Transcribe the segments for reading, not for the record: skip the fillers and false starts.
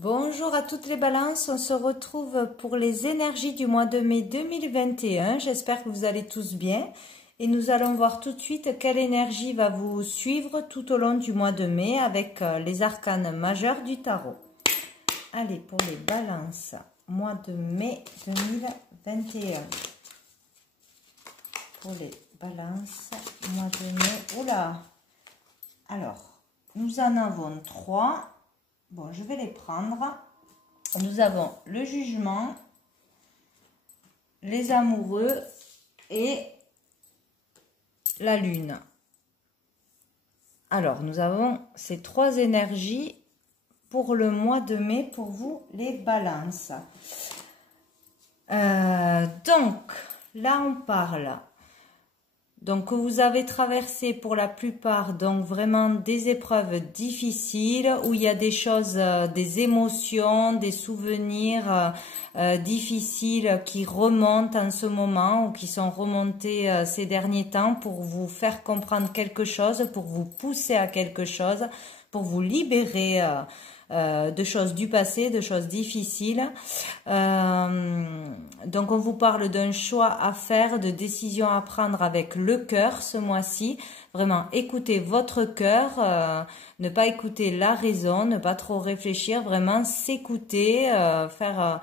Bonjour à toutes les balances, on se retrouve pour les énergies du mois de mai 2021. J'espère que vous allez tous bien et nous allons voir tout de suite quelle énergie va vous suivre tout au long du mois de mai avec les arcanes majeurs du tarot. Allez, pour les balances, mois de mai 2021. Pour les balances, mois de mai, oula. Alors, nous en avons 3. Bon, je vais les prendre. Nous avons le jugement, les amoureux et la lune. Alors, nous avons ces 3 énergies pour le mois de mai pour vous, les balances. Donc, là, on parle. Donc, vous avez traversé pour la plupart, donc vraiment des épreuves difficiles où il y a des choses, des émotions, des souvenirs difficiles qui remontent en ce moment ou qui sont remontés ces derniers temps pour vous faire comprendre quelque chose, pour vous pousser à quelque chose, pour vous libérer de choses du passé, de choses difficiles. Donc on vous parle d'un choix à faire, de décisions à prendre avec le cœur ce mois-ci. Vraiment, écoutez votre cœur, ne pas écouter la raison, ne pas trop réfléchir, vraiment s'écouter, faire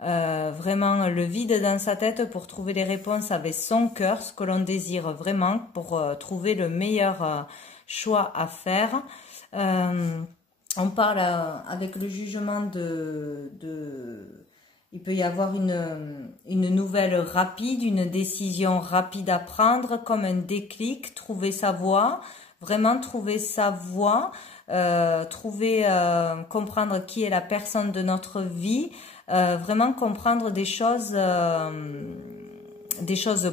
vraiment le vide dans sa tête pour trouver les réponses avec son cœur, ce que l'on désire vraiment pour trouver le meilleur choix à faire. On parle avec le jugement il peut y avoir une nouvelle rapide, une décision rapide à prendre, comme un déclic, trouver sa voie, vraiment trouver sa voie, comprendre qui est la personne de notre vie, vraiment comprendre des choses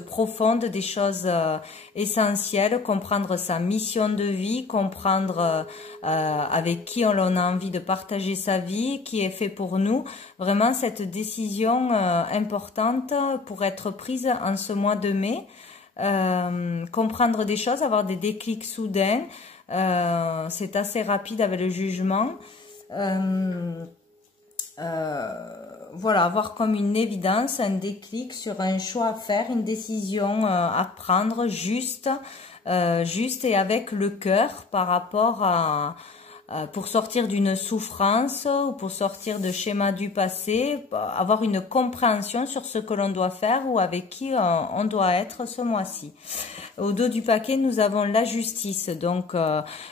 profondes, des choses essentielles, comprendre sa mission de vie, comprendre avec qui on a envie de partager sa vie, qui est fait pour nous. Vraiment cette décision importante pour être prise en ce mois de mai. Comprendre des choses, avoir des déclics soudains. C'est assez rapide avec le jugement. Voilà, avoir comme une évidence, un déclic sur un choix à faire, une décision à prendre juste et avec le cœur par rapport pour sortir d'une souffrance ou pour sortir de schémas du passé, avoir une compréhension sur ce que l'on doit faire ou avec qui on doit être ce mois-ci. Au dos du paquet, nous avons la justice. Donc,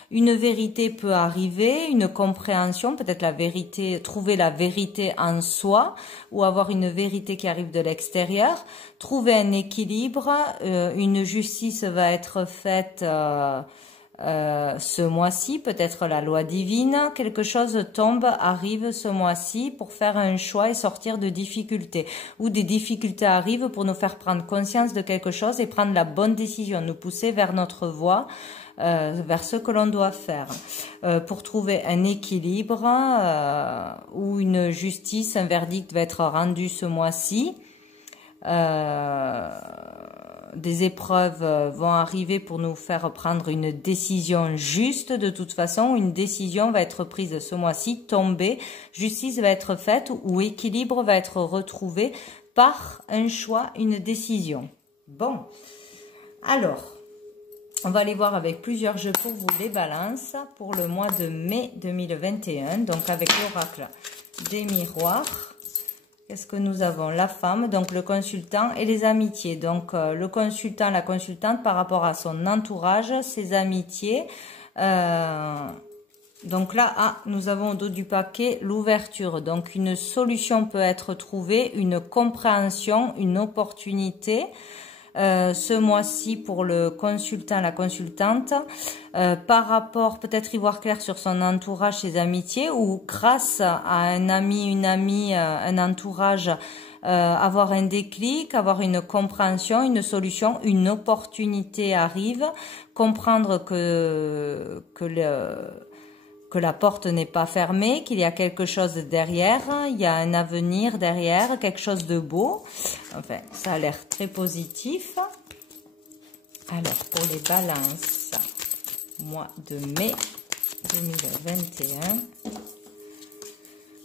une vérité peut arriver, une compréhension, peut-être la vérité, trouver la vérité en soi ou avoir une vérité qui arrive de l'extérieur. Trouver un équilibre, une justice va être faite ce mois-ci, peut-être la loi divine, quelque chose tombe, arrive ce mois-ci pour faire un choix et sortir de difficultés. Ou des difficultés arrivent pour nous faire prendre conscience de quelque chose et prendre la bonne décision, nous pousser vers notre voie, vers ce que l'on doit faire. Pour trouver un équilibre ou une justice, un verdict va être rendu ce mois-ci. Des épreuves vont arriver pour nous faire prendre une décision juste. De toute façon, une décision va être prise ce mois-ci, tomber, justice va être faite ou équilibre va être retrouvé par un choix, une décision. Bon, alors, on va aller voir avec plusieurs jeux pour vous les balances pour le mois de mai 2021, donc avec l'oracle des miroirs. Qu'est-ce que nous avons? La femme, donc le consultant et les amitiés. Donc le consultant, la consultante par rapport à son entourage, ses amitiés. Donc là, nous avons au dos du paquet l'ouverture. Donc une solution peut être trouvée, une compréhension, une opportunité. Ce mois-ci pour le consultant, la consultante, par rapport, peut-être y voir clair sur son entourage, ses amitiés, ou grâce à un ami, une amie, un entourage, avoir un déclic, avoir une compréhension, une solution, une opportunité arrive, comprendre que la porte n'est pas fermée, qu'il y a quelque chose derrière, il y a un avenir derrière, quelque chose de beau. Enfin, ça a l'air très positif. Alors, pour les balances, mois de mai 2021.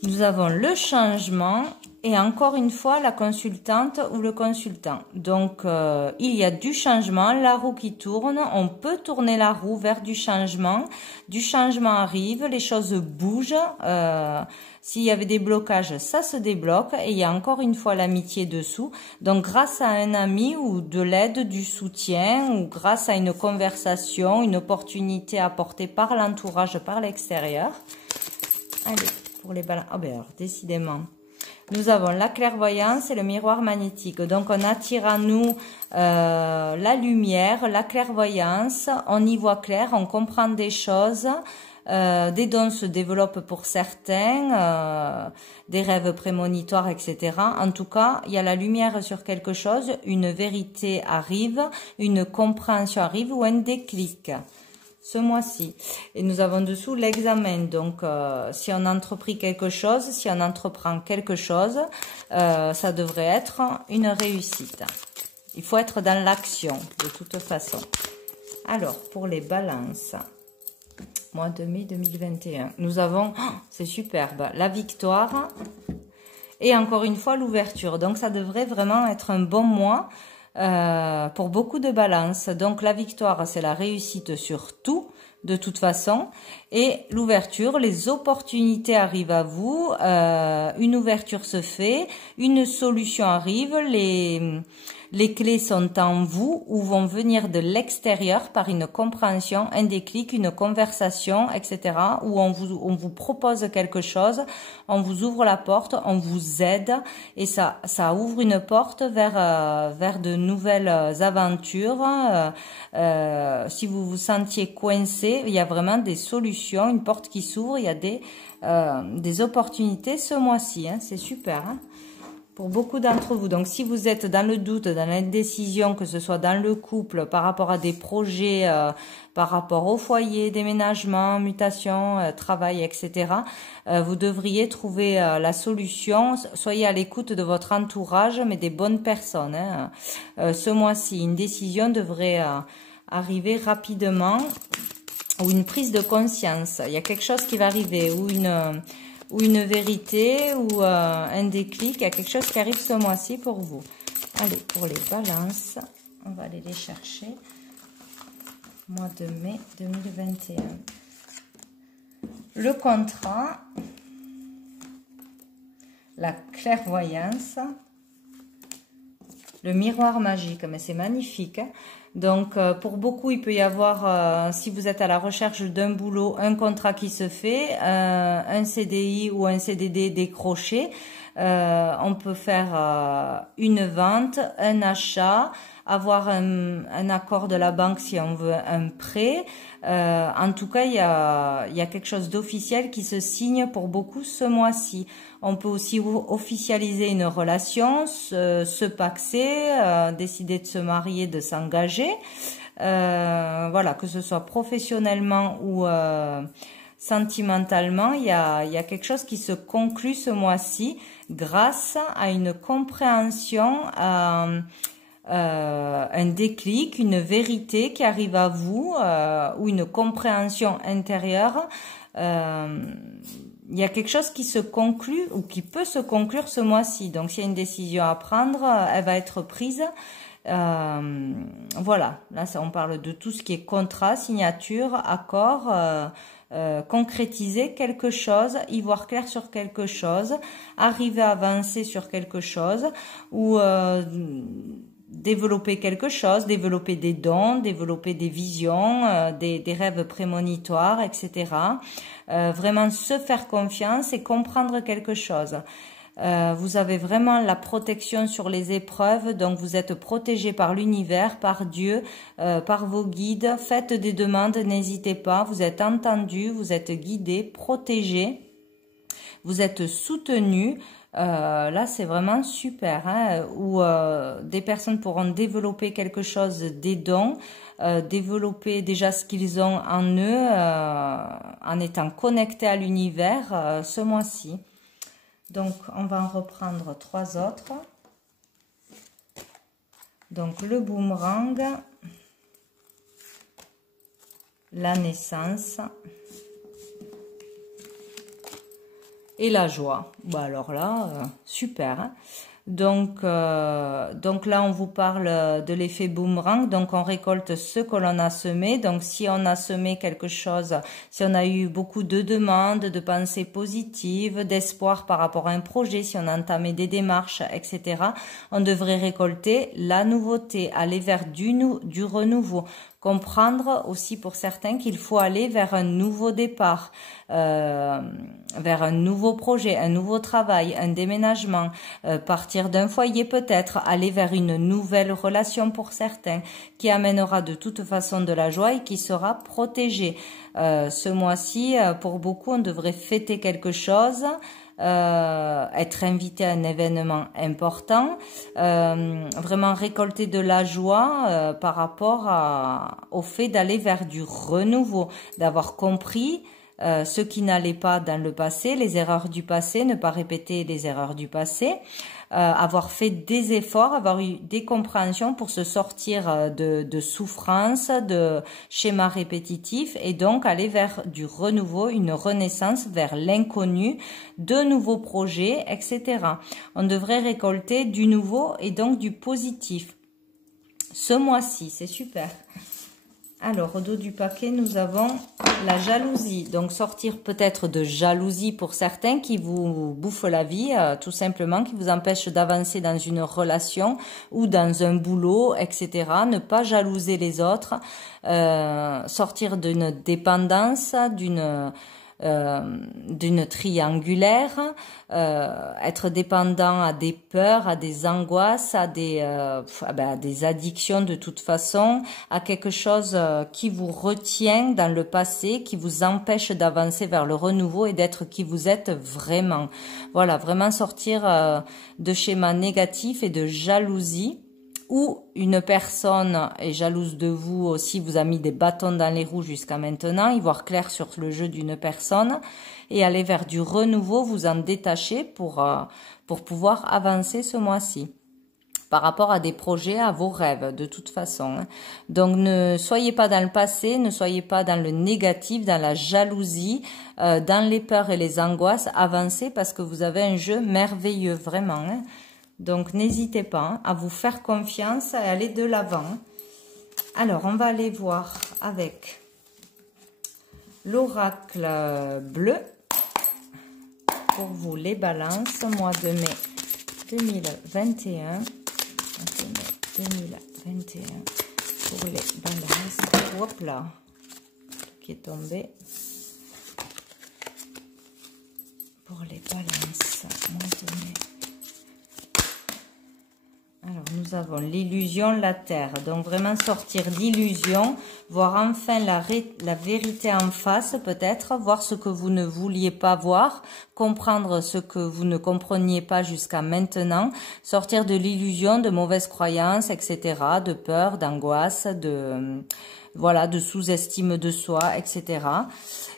Nous avons le changement et encore une fois la consultante ou le consultant. Donc, il y a du changement, la roue qui tourne. On peut tourner la roue vers du changement. Du changement arrive, les choses bougent. S'il y avait des blocages, ça se débloque. Et il y a encore une fois l'amitié dessous. Donc, grâce à un ami ou de l'aide, du soutien ou grâce à une conversation, une opportunité apportée par l'entourage, par l'extérieur. Allez. Pour les balances, ben alors, décidément, nous avons la clairvoyance et le miroir magnétique. Donc, on attire à nous la lumière, la clairvoyance. On y voit clair, on comprend des choses. Des dons se développent pour certains, des rêves prémonitoires, etc. En tout cas, il y a la lumière sur quelque chose, une vérité arrive, une compréhension arrive ou un déclic. Ce mois-ci. Et nous avons dessous l'examen. Donc, si on entreprit quelque chose, si on entreprend quelque chose, ça devrait être une réussite. Il faut être dans l'action, de toute façon. Alors, pour les balances, mois de mai 2021, nous avons, c'est superbe, la victoire et encore une fois l'ouverture. Donc, ça devrait vraiment être un bon mois. Pour beaucoup de balances. Donc la victoire, c'est la réussite sur tout, de toute façon. Et l'ouverture, les opportunités arrivent à vous. Une ouverture se fait, une solution arrive, les clés sont en vous ou vont venir de l'extérieur par une compréhension, un déclic, une conversation, etc. Où on vous propose quelque chose, on vous ouvre la porte, on vous aide et ça ouvre une porte vers de nouvelles aventures. Si vous vous sentiez coincé, il y a vraiment des solutions, une porte qui s'ouvre, il y a des opportunités ce mois-ci. Hein, c'est super. Hein, pour beaucoup d'entre vous. Donc, si vous êtes dans le doute, dans l'indécision, que ce soit dans le couple, par rapport à des projets, par rapport au foyer, déménagement, mutation, travail, etc., vous devriez trouver la solution. Soyez à l'écoute de votre entourage, mais des bonnes personnes. Hein. Ce mois-ci, une décision devrait arriver rapidement ou une prise de conscience. Il y a quelque chose qui va arriver ou une vérité ou un déclic, il y a quelque chose qui arrive ce mois-ci pour vous. Allez, pour les balances, on va aller les chercher. Mois de mai 2021. Le contrat, la clairvoyance, le miroir magique, mais c'est magnifique. Hein. Donc, pour beaucoup, il peut y avoir, si vous êtes à la recherche d'un boulot, un contrat qui se fait, un CDI ou un CDD décroché. On peut faire une vente, un achat, avoir un accord de la banque si on veut un prêt. En tout cas, il y a quelque chose d'officiel qui se signe pour beaucoup ce mois-ci. On peut aussi officialiser une relation, se paxer, décider de se marier, de s'engager. Voilà, que ce soit professionnellement ou sentimentalement, il y a quelque chose qui se conclut ce mois-ci grâce à une compréhension, un déclic, une vérité qui arrive à vous ou une compréhension intérieure. Il y a quelque chose qui se conclut ou qui peut se conclure ce mois-ci. Donc, s'il y a une décision à prendre, elle va être prise. Voilà, là, on parle de tout ce qui est contrat, signature, accord, concrétiser quelque chose, y voir clair sur quelque chose, arriver à avancer sur quelque chose ou développer quelque chose, développer des dons, développer des visions, des rêves prémonitoires, etc. Vraiment se faire confiance et comprendre quelque chose. Vous avez vraiment la protection sur les épreuves, donc vous êtes protégé par l'univers, par Dieu, par vos guides. Faites des demandes, n'hésitez pas, vous êtes entendu, vous êtes guidé, protégé, vous êtes soutenu. Là, c'est vraiment super, hein, où des personnes pourront développer quelque chose, des dons, développer déjà ce qu'ils ont en eux, en étant connectés à l'univers ce mois-ci. Donc, on va en reprendre 3 autres. Donc, le boomerang, la naissance et la joie. Bon, alors là, super. Hein. Donc là, on vous parle de l'effet boomerang. Donc, on récolte ce que l'on a semé. Donc, si on a semé quelque chose, si on a eu beaucoup de demandes, de pensées positives, d'espoir par rapport à un projet, si on a entamé des démarches, etc., on devrait récolter la nouveauté, aller vers du renouveau. Comprendre aussi pour certains qu'il faut aller vers un nouveau départ, vers un nouveau projet, un nouveau travail, un déménagement, partir d'un foyer peut-être, aller vers une nouvelle relation pour certains, qui amènera de toute façon de la joie et qui sera protégée. Ce mois-ci, pour beaucoup, on devrait fêter quelque chose, être invité à un événement important, vraiment récolter de la joie par rapport au fait d'aller vers du renouveau, d'avoir compris ce qui n'allait pas dans le passé, les erreurs du passé, ne pas répéter les erreurs du passé, avoir fait des efforts, avoir eu des compréhensions pour se sortir de souffrances, de schémas répétitifs et donc aller vers du renouveau, une renaissance vers l'inconnu, de nouveaux projets, etc. On devrait récolter du nouveau et donc du positif. Ce mois-ci, c'est super. Alors, au dos du paquet, nous avons la jalousie. Donc, sortir peut-être de jalousie pour certains qui vous bouffent la vie, tout simplement, qui vous empêche d'avancer dans une relation ou dans un boulot, etc. Ne pas jalouser les autres, sortir d'une dépendance, d'une triangulaire, être dépendant à des peurs, à des angoisses, à des addictions de toute façon, à quelque chose qui vous retient dans le passé, qui vous empêche d'avancer vers le renouveau et d'être qui vous êtes vraiment. Voilà, vraiment sortir de schémas négatifs et de jalousie. Ou une personne est jalouse de vous aussi, vous a mis des bâtons dans les roues jusqu'à maintenant, y voir clair sur le jeu d'une personne et aller vers du renouveau, vous en détacher pour pouvoir avancer ce mois-ci par rapport à des projets, à vos rêves, de toute façon. Donc, ne soyez pas dans le passé, ne soyez pas dans le négatif, dans la jalousie, dans les peurs et les angoisses. Avancez parce que vous avez un jeu merveilleux, vraiment. Donc, n'hésitez pas à vous faire confiance et à aller de l'avant. Alors, on va aller voir avec l'oracle bleu pour vous les balances, mois de mai 2021. 2021 pour les balances. Hop là, qui est tombé. Pour les balances, mois de mai. Alors, nous avons l'illusion, la terre. Donc, vraiment sortir d'illusion, voir enfin la vérité en face, peut-être, voir ce que vous ne vouliez pas voir, comprendre ce que vous ne compreniez pas jusqu'à maintenant, sortir de l'illusion, de mauvaises croyances, etc., de peur, d'angoisse, de sous-estime de soi, etc.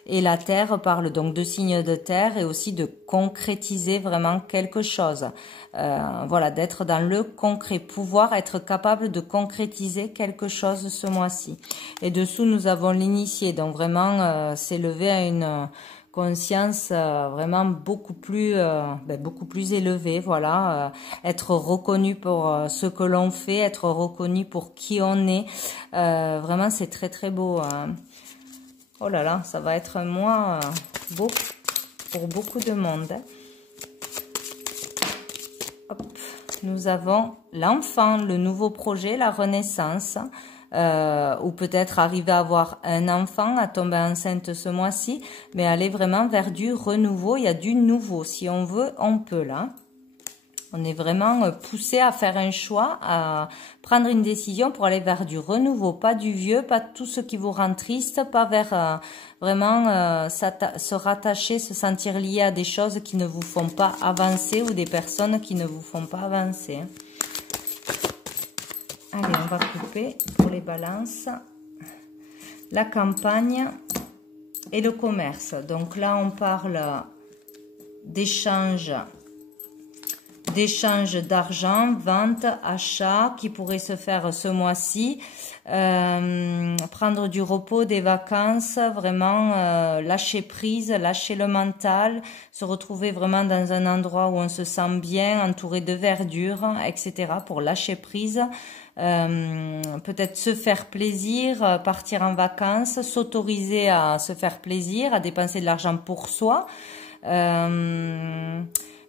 Et la terre parle donc de signes de terre et aussi de concrétiser vraiment quelque chose. D'être dans le concret, pouvoir être capable de concrétiser quelque chose ce mois-ci. Et dessous, nous avons l'initié, donc vraiment s'élever à une conscience vraiment beaucoup plus élevée, voilà, être reconnu pour ce que l'on fait, être reconnu pour qui on est. Vraiment, c'est très très beau. Hein. Oh là là, ça va être un mois beau pour beaucoup de monde. Hein. Hop. Nous avons l'enfant, le nouveau projet, la renaissance, ou peut-être arriver à avoir un enfant, à tomber enceinte ce mois-ci, mais aller vraiment vers du renouveau. Il y a du nouveau. Si on veut, on peut là. On est vraiment poussé à faire un choix, à prendre une décision pour aller vers du renouveau, pas du vieux, pas tout ce qui vous rend triste, pas vers se rattacher, se sentir lié à des choses qui ne vous font pas avancer ou des personnes qui ne vous font pas avancer. Allez, on va couper pour les balances. La campagne et le commerce. Donc là, on parle d'échange d'échange d'argent, vente, achat qui pourrait se faire ce mois-ci. Prendre du repos, des vacances, vraiment lâcher prise, lâcher le mental, se retrouver vraiment dans un endroit où on se sent bien, entouré de verdure, etc. pour lâcher prise. Peut-être se faire plaisir, partir en vacances, s'autoriser à se faire plaisir, à dépenser de l'argent pour soi.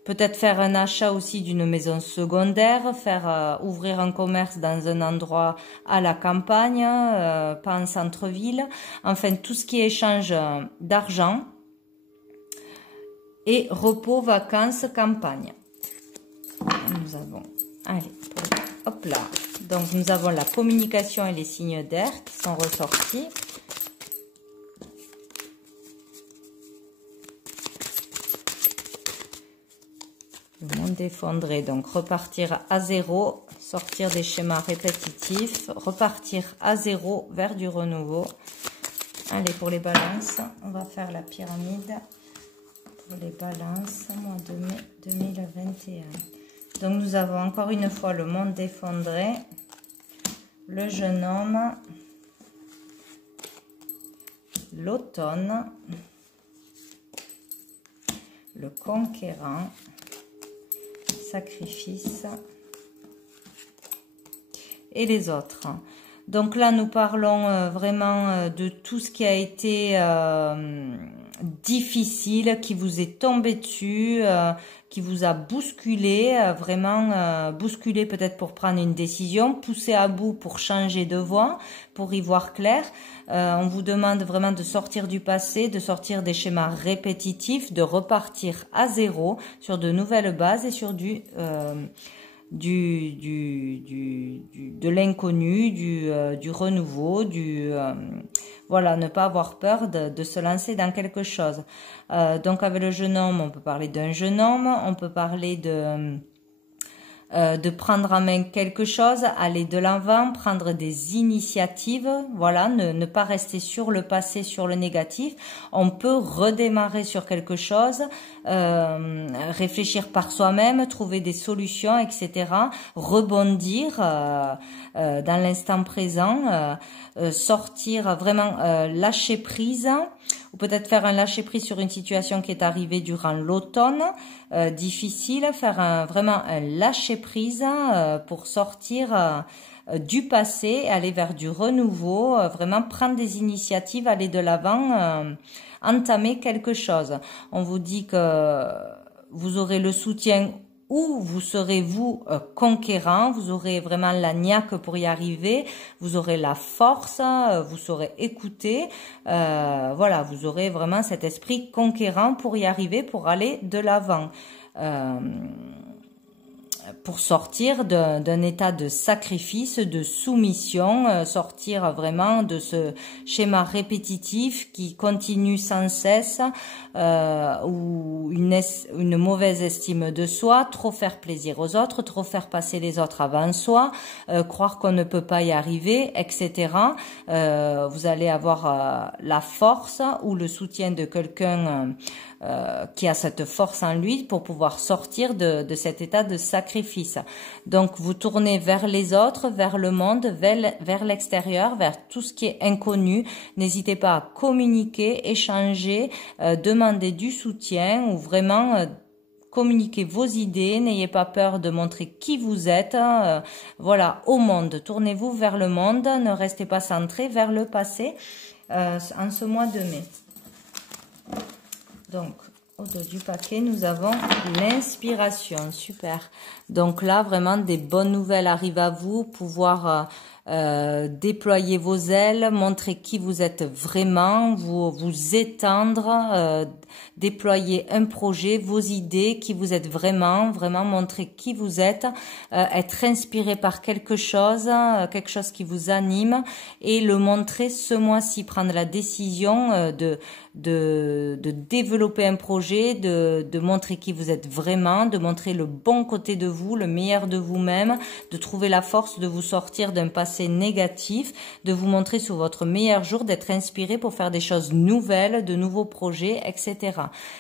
Peut-être faire un achat aussi d'une maison secondaire, faire ouvrir un commerce dans un endroit à la campagne, pas en centre-ville. Enfin, tout ce qui est échange d'argent et repos, vacances, campagne. Nous avons, allez, hop là. Donc, nous avons la communication et les signes d'air qui sont ressortis. Le monde effondré, donc repartir à zéro, sortir des schémas répétitifs, repartir à zéro vers du renouveau. Allez, pour les balances, on va faire la pyramide. Pour les balances, mois de mai 2021. Donc, nous avons encore une fois le monde effondré, le jeune homme, l'automne, le conquérant, sacrifice et les autres. Donc là, nous parlons vraiment de tout ce qui a été difficile, qui vous est tombé dessus, qui vous a bousculé, vraiment bousculé peut-être pour prendre une décision, poussé à bout pour changer de voie, pour y voir clair. On vous demande vraiment de sortir du passé, de sortir des schémas répétitifs, de repartir à zéro sur de nouvelles bases et sur de l'inconnu, du renouveau, voilà, ne pas avoir peur de se lancer dans quelque chose. Donc avec le jeune homme, on peut parler d'un jeune homme, on peut parler de prendre en main quelque chose, aller de l'avant, prendre des initiatives, voilà, ne pas rester sur le passé, sur le négatif. On peut redémarrer sur quelque chose, réfléchir par soi-même, trouver des solutions, etc. Rebondir dans l'instant présent, sortir vraiment, lâcher prise, ou peut-être faire un lâcher prise sur une situation qui est arrivée durant l'automne, difficile, faire vraiment un lâcher prise pour sortir du passé, aller vers du renouveau, vraiment prendre des initiatives, aller de l'avant, entamer quelque chose. On vous dit que vous aurez le soutien ou vous serez vous conquérant, vous aurez vraiment la niaque pour y arriver, vous aurez la force, vous saurez écouter, voilà, vous aurez vraiment cet esprit conquérant pour y arriver, pour aller de l'avant. Pour sortir d'un état de sacrifice, de soumission, sortir vraiment de ce schéma répétitif qui continue sans cesse, ou une mauvaise estime de soi, trop faire plaisir aux autres, trop faire passer les autres avant soi, croire qu'on ne peut pas y arriver, etc. Vous allez avoir la force ou le soutien de quelqu'un qui a cette force en lui pour pouvoir sortir de cet état de sacrifice. Donc, vous tournez vers les autres, vers le monde, vers l'extérieur, vers tout ce qui est inconnu. N'hésitez pas à communiquer, échanger, demander du soutien ou vraiment communiquer vos idées. N'ayez pas peur de montrer qui vous êtes. Voilà, au monde. Tournez-vous vers le monde. Ne restez pas centré vers le passé en ce mois de mai. Donc, au dos du paquet, nous avons l'inspiration. Super. Donc là, vraiment, des bonnes nouvelles arrivent à vous. Pouvoir déployer vos ailes, montrer qui vous êtes vraiment, vous étendre, déployer un projet, vos idées, qui vous êtes vraiment montrer qui vous êtes, être inspiré par quelque chose qui vous anime et le montrer ce mois-ci, prendre la décision de développer un projet, de montrer qui vous êtes vraiment, de montrer le bon côté de vous, le meilleur de vous-même, de trouver la force de vous sortir d'un passé négatif, de vous montrer sur votre meilleur jour, d'être inspiré pour faire des choses nouvelles, de nouveaux projets, etc.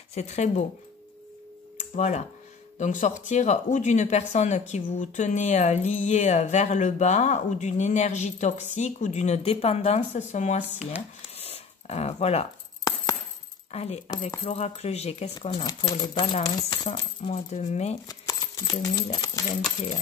C'est très beau. Voilà. Donc sortir ou d'une personne qui vous tenait lié vers le bas, ou d'une énergie toxique, ou d'une dépendance ce mois-ci. Hein. Voilà. Allez, avec l'oracle G, qu'est-ce qu'on a pour les balances, mois de mai 2021.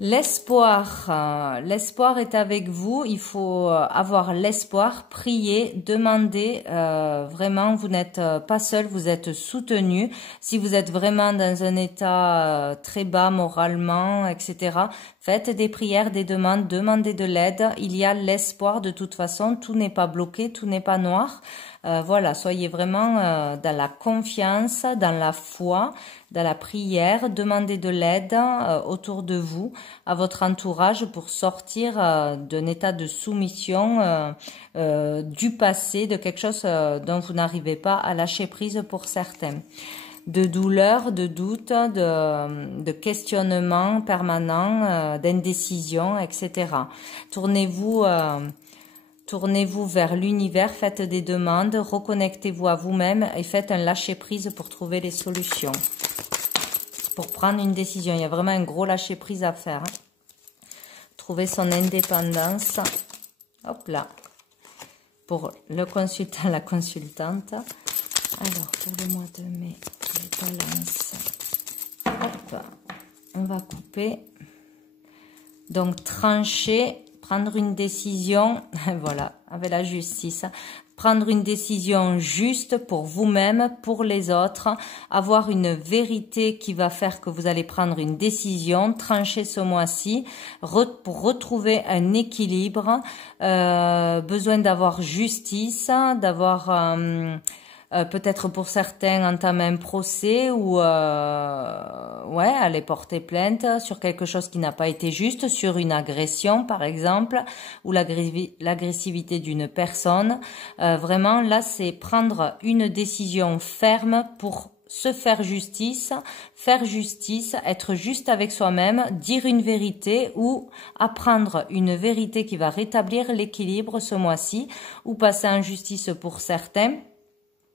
L'espoir, l'espoir est avec vous, il faut avoir l'espoir, prier, demander, vraiment vous n'êtes pas seul, vous êtes soutenu. Si vous êtes vraiment dans un état très bas moralement, etc., faites des prières, des demandes, demandez de l'aide, il y a l'espoir de toute façon, tout n'est pas bloqué, tout n'est pas noir. Voilà, soyez vraiment dans la confiance, dans la foi, dans la prière, demandez de l'aide autour de vous, à votre entourage pour sortir d'un état de soumission du passé, de quelque chose dont vous n'arrivez pas à lâcher prise pour certains. De douleur, de doute, de questionnement permanent, d'indécision, etc. Tournez-vous vers l'univers, faites des demandes, reconnectez-vous à vous-même et faites un lâcher-prise pour trouver les solutions. Pour prendre une décision, il y a vraiment un gros lâcher-prise à faire. Hein. Trouver son indépendance. Hop là. Pour le consultant, la consultante. Alors, pour le mois de mai, les balances. Hop, on va couper. Donc, trancher. Prendre une décision, voilà, avec la justice, prendre une décision juste pour vous-même, pour les autres, avoir une vérité qui va faire que vous allez prendre une décision, trancher ce mois-ci, pour retrouver un équilibre, besoin d'avoir justice, d'avoir... peut-être pour certains entamer un procès ou aller porter plainte sur quelque chose qui n'a pas été juste, sur une agression par exemple, ou l'agressivité d'une personne. Vraiment là c'est prendre une décision ferme pour se faire justice, être juste avec soi-même, dire une vérité ou apprendre une vérité qui va rétablir l'équilibre ce mois-ci, ou passer en justice pour certains.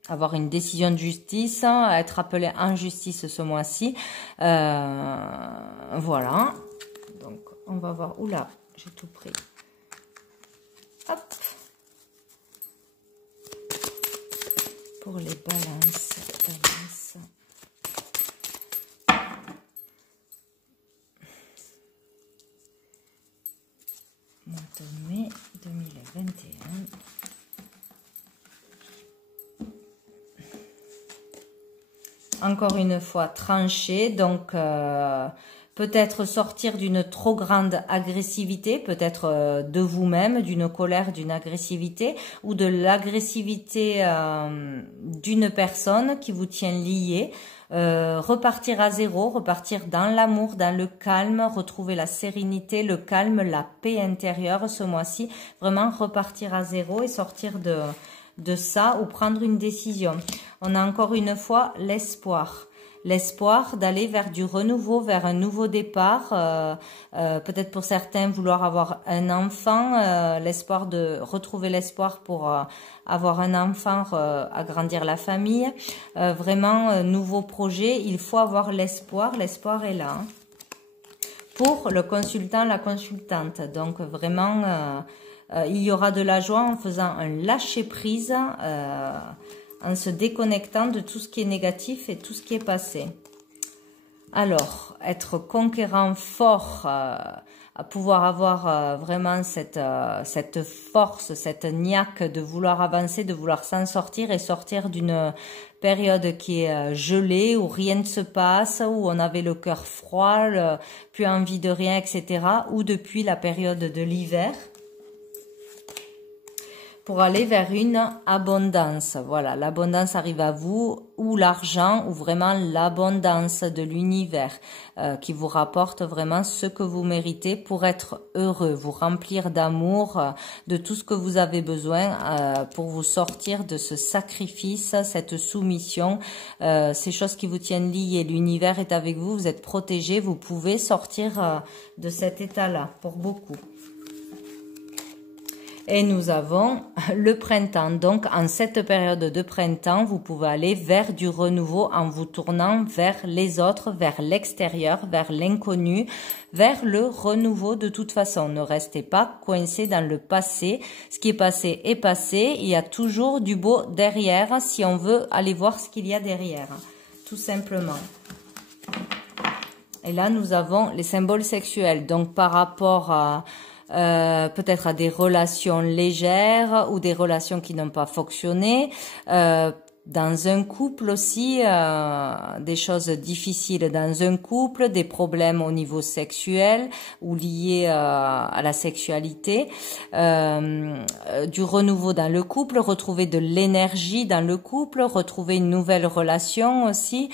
Avoir une décision de justice, être appelé en justice ce mois-ci. Voilà. Donc, on va voir. Oula, j'ai tout pris. Hop. Pour les balances. Mois de mai 2021. Encore une fois, trancher, donc peut-être sortir d'une trop grande agressivité, peut-être de vous-même, d'une colère, d'une agressivité, ou de l'agressivité d'une personne qui vous tient lié, repartir à zéro, repartir dans l'amour, dans le calme, retrouver la sérénité, le calme, la paix intérieure ce mois-ci, vraiment repartir à zéro et sortir de ça ou prendre une décision. On a encore une fois l'espoir. L'espoir d'aller vers du renouveau, vers un nouveau départ. Peut-être pour certains vouloir avoir un enfant, l'espoir de retrouver l'espoir pour avoir un enfant, agrandir la famille. Vraiment, nouveau projet, il faut avoir l'espoir. L'espoir est là. Hein. Pour le consultant, la consultante. Donc vraiment... il y aura de la joie en faisant un lâcher-prise, en se déconnectant de tout ce qui est négatif et tout ce qui est passé. Alors, être conquérant fort, à pouvoir avoir vraiment cette force, cette niaque de vouloir avancer, de vouloir s'en sortir et sortir d'une période qui est gelée, où rien ne se passe, où on avait le cœur froid, plus envie de rien, etc. Ou depuis la période de l'hiver. Pour aller vers une abondance. Voilà, l'abondance arrive à vous, ou l'argent, ou vraiment l'abondance de l'univers qui vous rapporte vraiment ce que vous méritez pour être heureux, vous remplir d'amour, de tout ce que vous avez besoin pour vous sortir de ce sacrifice, cette soumission, ces choses qui vous tiennent liés. L'univers est avec vous, vous êtes protégé, vous pouvez sortir de cet état-là pour beaucoup. Et nous avons le printemps. Donc, en cette période de printemps, vous pouvez aller vers du renouveau en vous tournant vers les autres, vers l'extérieur, vers l'inconnu, vers le renouveau de toute façon. Ne restez pas coincé dans le passé. Ce qui est passé est passé. Il y a toujours du beau derrière si on veut aller voir ce qu'il y a derrière. Tout simplement. Et là, nous avons les symboles sexuels. Donc, par rapport à peut-être à des relations légères ou des relations qui n'ont pas fonctionné. Dans un couple aussi, des choses difficiles dans un couple, des problèmes au niveau sexuel ou liés à la sexualité, du renouveau dans le couple, retrouver de l'énergie dans le couple, retrouver une nouvelle relation aussi.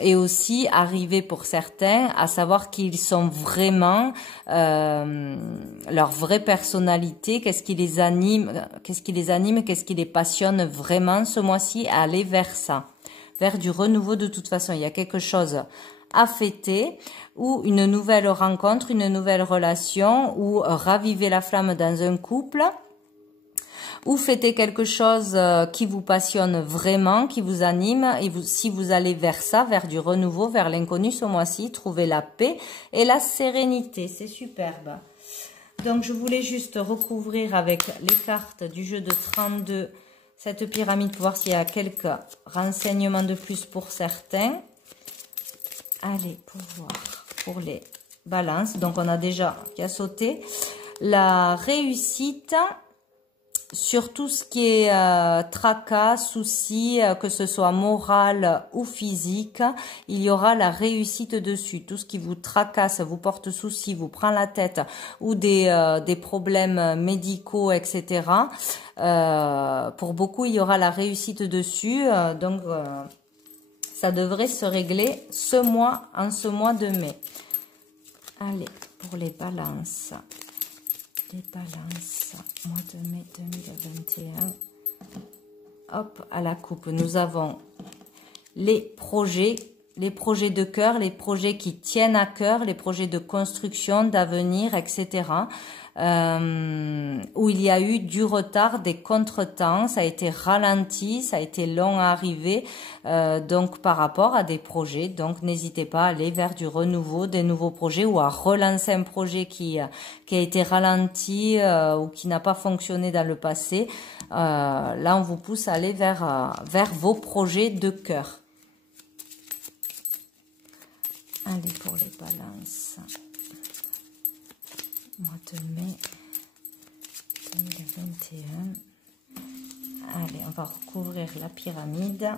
Et aussi arriver pour certains à savoir qui ils sont vraiment, leur vraie personnalité, qu'est-ce qui les anime, qu'est-ce qui les passionne vraiment ce mois-ci, à aller vers ça, vers du renouveau de toute façon. Il y a quelque chose à fêter ou une nouvelle rencontre, une nouvelle relation ou raviver la flamme dans un couple. Ou fêtez quelque chose qui vous passionne vraiment, qui vous anime. Et si vous allez vers ça, vers du renouveau, vers l'inconnu ce mois-ci, trouvez la paix et la sérénité. C'est superbe. Donc, je voulais juste recouvrir avec les cartes du jeu de 32 cette pyramide pour voir s'il y a quelques renseignements de plus pour certains. Allez, pour voir pour les balances. Donc, on a déjà qui a sauté. La réussite... Sur tout ce qui est tracas, soucis, que ce soit moral ou physique, il y aura la réussite dessus. Tout ce qui vous tracasse, vous porte souci, vous prend la tête ou des problèmes médicaux, etc. Pour beaucoup, il y aura la réussite dessus. Donc, ça devrait se régler en ce mois de mai. Allez, pour les balances. Les balances, mois de mai 2021. Hop, à la coupe, nous avons les projets de cœur, les projets qui tiennent à cœur, les projets de construction, d'avenir, etc. Où il y a eu du retard, des contretemps, ça a été ralenti, ça a été long à arriver, donc par rapport à des projets. Donc n'hésitez pas à aller vers du renouveau, des nouveaux projets ou à relancer un projet qui a été ralenti ou qui n'a pas fonctionné dans le passé. Là, on vous pousse à aller vers vos projets de cœur. Allez, pour les balances. Mois de mai 2021. Allez, on va recouvrir la pyramide.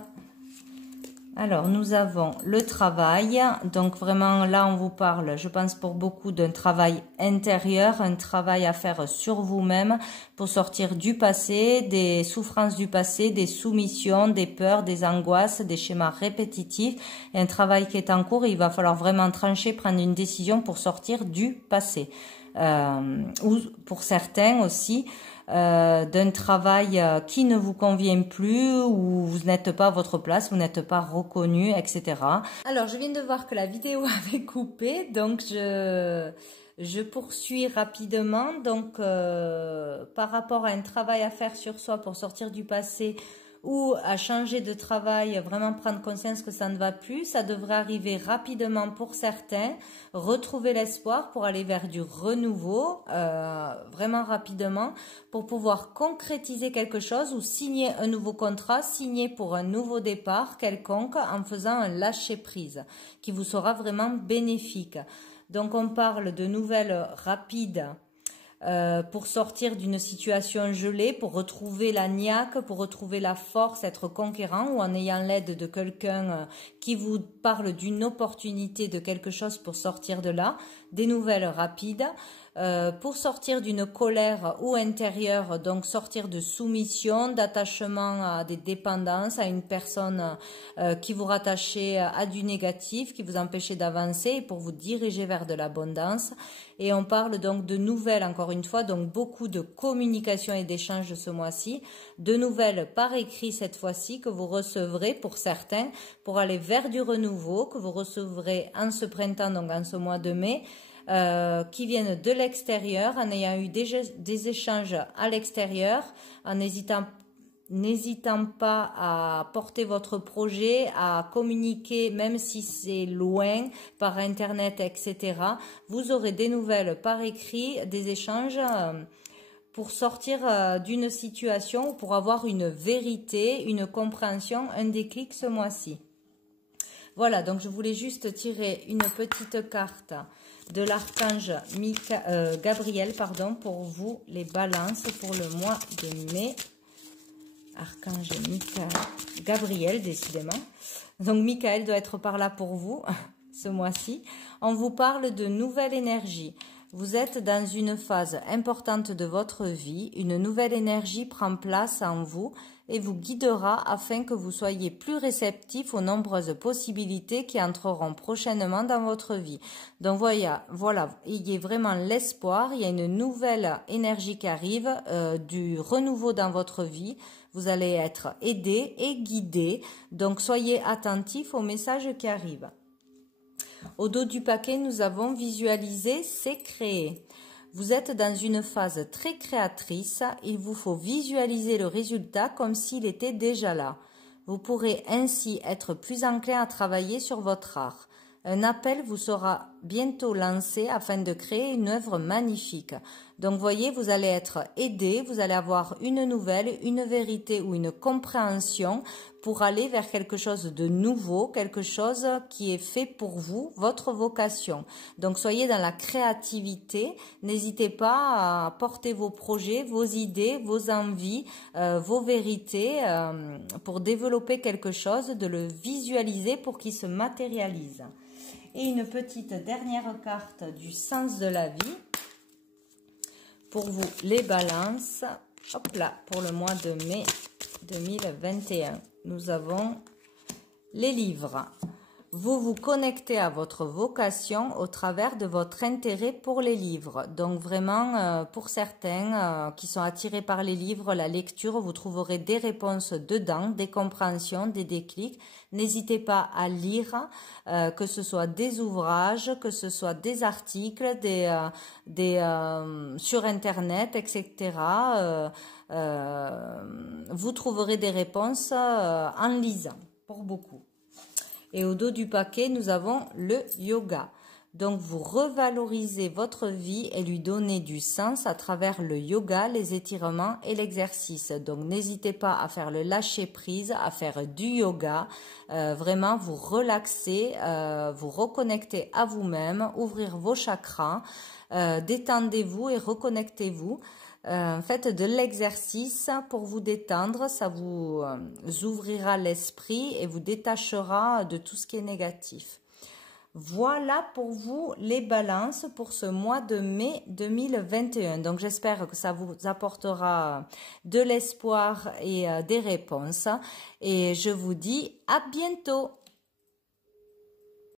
Alors, nous avons le travail. Donc, vraiment, là, on vous parle, je pense pour beaucoup, d'un travail intérieur, un travail à faire sur vous-même pour sortir du passé, des souffrances du passé, des soumissions, des peurs, des angoisses, des schémas répétitifs. Et un travail qui est en cours, il va falloir vraiment trancher, prendre une décision pour sortir du passé. Ou pour certains aussi, d'un travail qui ne vous convient plus, ou vous n'êtes pas à votre place, vous n'êtes pas reconnu, etc. Alors, je viens de voir que la vidéo avait coupé, donc je poursuis rapidement. Donc, par rapport à un travail à faire sur soi pour sortir du passé ou à changer de travail, vraiment prendre conscience que ça ne va plus, ça devrait arriver rapidement pour certains, retrouver l'espoir pour aller vers du renouveau, vraiment rapidement, pour pouvoir concrétiser quelque chose ou signer un nouveau contrat, signer pour un nouveau départ quelconque en faisant un lâcher-prise qui vous sera vraiment bénéfique. Donc on parle de nouvelles rapides, pour sortir d'une situation gelée, pour retrouver la niaque, pour retrouver la force, être conquérant, ou en ayant l'aide de quelqu'un qui vous parle d'une opportunité, de quelque chose pour sortir de là, des nouvelles rapides. Pour sortir d'une colère ou intérieure, donc sortir de soumission, d'attachement à des dépendances, à une personne qui vous rattachait à du négatif, qui vous empêchait d'avancer, et pour vous diriger vers de l'abondance. Et on parle donc de nouvelles, encore une fois, donc beaucoup de communication et d'échanges ce mois-ci, de nouvelles par écrit cette fois-ci que vous recevrez pour certains, pour aller vers du renouveau, que vous recevrez en ce printemps, donc en ce mois de mai, qui viennent de l'extérieur, en ayant eu des échanges à l'extérieur, en n'hésitant pas à porter votre projet, à communiquer, même si c'est loin, par Internet, etc. Vous aurez des nouvelles par écrit, des échanges pour sortir d'une situation, pour avoir une vérité, une compréhension, un déclic ce mois-ci. Voilà, donc je voulais juste tirer une petite carte de l'archange Gabriel, pardon, pour vous, les balances, pour le mois de mai. Archange Gabriel, décidément. Donc, Michael doit être par là pour vous, ce mois-ci. On vous parle de nouvelle énergie. Vous êtes dans une phase importante de votre vie. Une nouvelle énergie prend place en vous et vous guidera afin que vous soyez plus réceptif aux nombreuses possibilités qui entreront prochainement dans votre vie. Donc voilà, ayez vraiment l'espoir. Il y a une nouvelle énergie qui arrive, du renouveau dans votre vie. Vous allez être aidé et guidé. Donc soyez attentifs aux messages qui arrivent. Au dos du paquet, nous avons visualisé, c'est créer. Vous êtes dans une phase très créatrice. Il vous faut visualiser le résultat comme s'il était déjà là. Vous pourrez ainsi être plus enclin à travailler sur votre art. Un appel vous sera bientôt lancé afin de créer une œuvre magnifique. Donc, voyez, vous allez être aidé, vous allez avoir une nouvelle, une vérité ou une compréhension pour aller vers quelque chose de nouveau, quelque chose qui est fait pour vous, votre vocation. Donc, soyez dans la créativité. N'hésitez pas à porter vos projets, vos idées, vos envies, vos vérités pour développer quelque chose, de le visualiser pour qu'il se matérialise. Et une petite dernière carte du sens de la vie pour vous, les balances. Hop là, pour le mois de mai 2021. Nous avons les livres. Vous vous connectez à votre vocation au travers de votre intérêt pour les livres. Donc vraiment, pour certains qui sont attirés par les livres, la lecture, vous trouverez des réponses dedans, des compréhensions, des déclics. N'hésitez pas à lire, que ce soit des ouvrages, que ce soit des articles, sur Internet, etc. Vous trouverez des réponses en lisant, pour beaucoup. Et au dos du paquet, nous avons le yoga. Donc, vous revalorisez votre vie et lui donnez du sens à travers le yoga, les étirements et l'exercice. Donc, n'hésitez pas à faire le lâcher-prise, à faire du yoga. Vraiment, vous relaxer, vous reconnecter à vous-même, ouvrir vos chakras, détendez-vous et reconnectez-vous. Faites de l'exercice pour vous détendre, ça vous ouvrira l'esprit et vous détachera de tout ce qui est négatif. Voilà pour vous les balances pour ce mois de mai 2021. Donc j'espère que ça vous apportera de l'espoir et des réponses. Et je vous dis à bientôt.